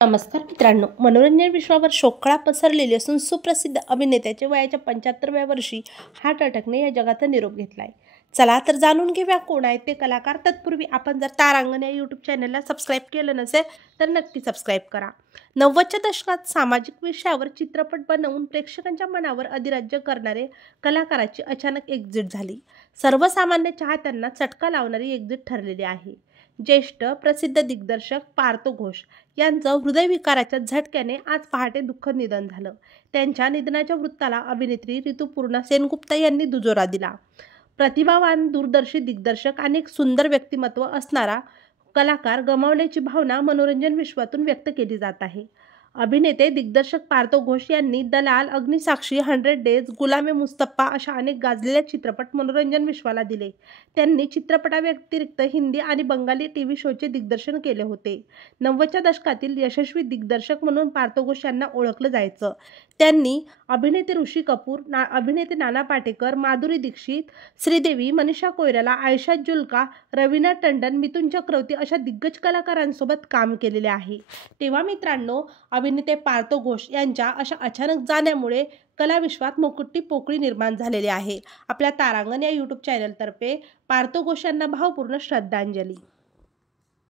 नमस्कार मित्रांनो, मनोरंजन विश्वावर शोककळा पसरलेली असून सुप्रसिद्ध अभिनेत्याचे वयाच्या 75व्या वर्षी हार्ट अटॅकने या जगाचा निरोप घेतलाय. चला तर जाणून घेऊया कोण आहेत ते कलाकार. तत्पूर्वी आपण जर तारांगण या यूट्यूब चॅनलला सबस्क्राईब केलं नसेल तर नक्की सबस्क्राईब करा. 90च्या दशकात सामाजिक विषयावर चित्रपट बनवून प्रेक्षकांच्या मनावर अधिराज्य करणारे कलाकाराची अचानक एक्झिट झाली. सर्वसामान्य चाहत्यांना चटका लावणारी एक्झिट ठरलेली आहे. ज्येष्ठ प्रसिद्ध दिग्दर्शक पार्थ घोष यांचं हृदयविकाराच्या झटक्याने आज पहाटे दुःखद निधन झालं. त्यांच्या निधनाच्या वृत्ताला अभिनेत्री ऋतुपर्णा सेनगुप्ता यांनी दुजोरा दिला. प्रतिभावान, दूरदर्शी दिग्दर्शक आणि एक सुंदर व्यक्तिमत्व असणारा कलाकार गमावल्याची भावना मनोरंजन विश्वातून व्यक्त केली जात आहे. अभिनेते दिग्दर्शक पार्थ घोष यांनी दलाल, अग्निसाक्षी, 100 डेज, गुलाम ए मुस्तफा अशा अनेक गाजलेले चित्रपट मनोरंजन विश्वाला दिले. त्यांनी चित्रपटाव्यतिरिक्त हिंदी आणि बंगाली टीव्ही शोचे दिग्दर्शन केले होते. 90च्या दशकातील यशस्वी दिग्दर्शक म्हणून पार्थ घोष यांना ओळखलं जायचं. त्यांनी अभिनेते ऋषी कपूर, अभिनेते नाना पाटेकर, माधुरी दीक्षित, श्रीदेवी, मनीषा कोइराला, आयशा जुल्का, रवीना टंडन, मिथुन चक्रवर्ती अशा दिग्गज कलाकारांसोबत काम केलेले आहे. तेव्हा मित्रांनो, अभिनेते पार्थ घोष यांच्या अशा अचानक जाण्यामुळे कलाविश्वात मोठी पोकळी निर्माण झालेली आहे. आपल्या तारांगण या यूट्यूब चॅनलतर्फे पार्थ घोष यांना भावपूर्ण श्रद्धांजली.